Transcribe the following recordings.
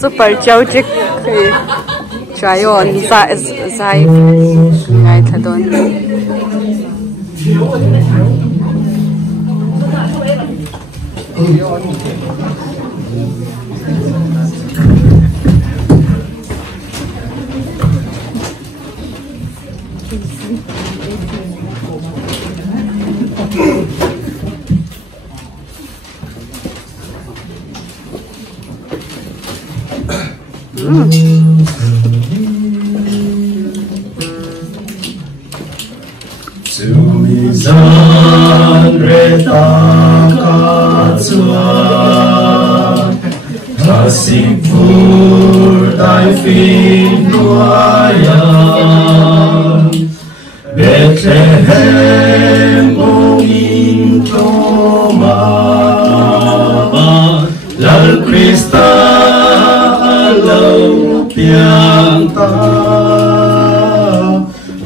super chow chick try on zai ngai thadon Sumizan reta katsua Hasipur tai fin nuaya Bethlehem ongin toma Lal Krista alau piang ta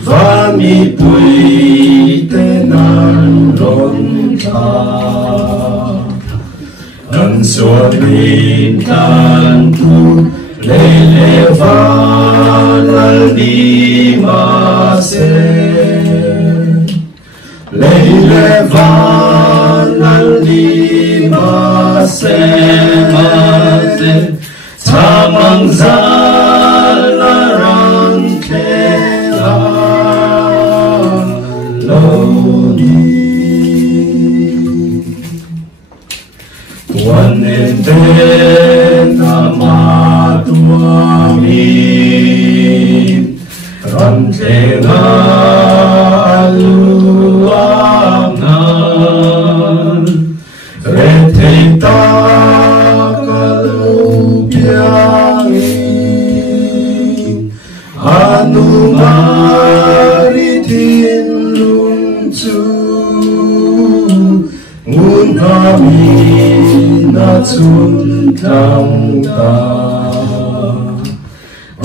Vami pui tenan ron ta Nan suamin tan tu Lelevan al lima se Lelevan al lima se Tamang zal narang kela loni Tuan enten amatuamin Rantena aluangan Reteta kalubiangin Anu maritin lungcu Ngun amin atsuntang ta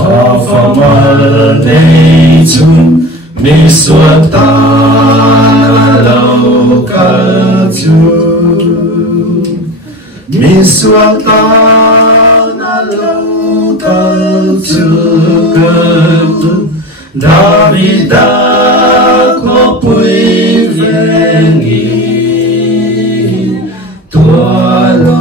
Afamal neitun miswatan alau kalcu Miswatan alau kalcu Dari dako pui vengi tuala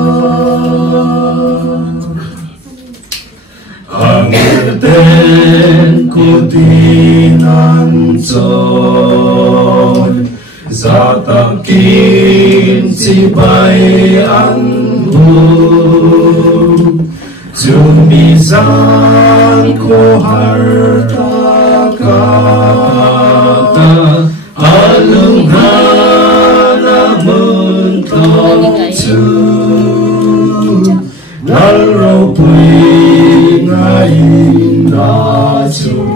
Angeten kutinan coy Zatakin cibay anhu Jumizan ko harta kata Alunghana muntok Nalro pui ngayin na chun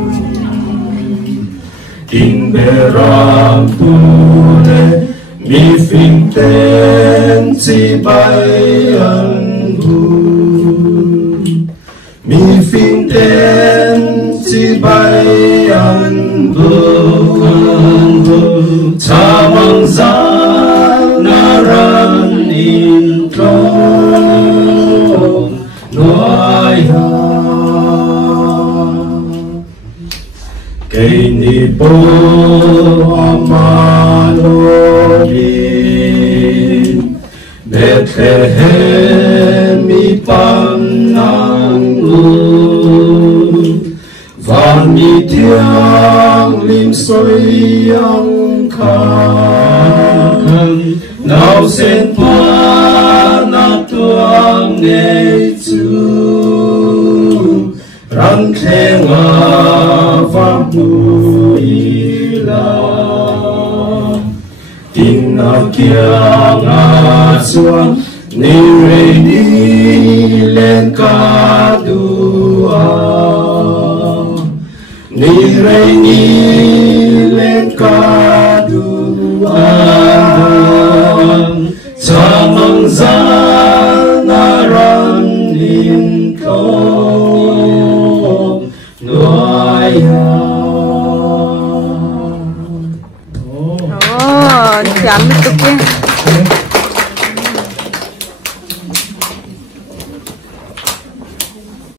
Inberang pune mi finten cibayan hu Mi finten cibayan hu Tamang zanaran intro Noaya Kini po amalobin Bethlehem ipanangun Vami tiang lim soi yang kan Nau sen pa na tuang nei chu Rang khenga vamu ila Ting na kia nga chuang Ni rei ni len ka dua Ni rei ni len ka dua Chamang zanaran in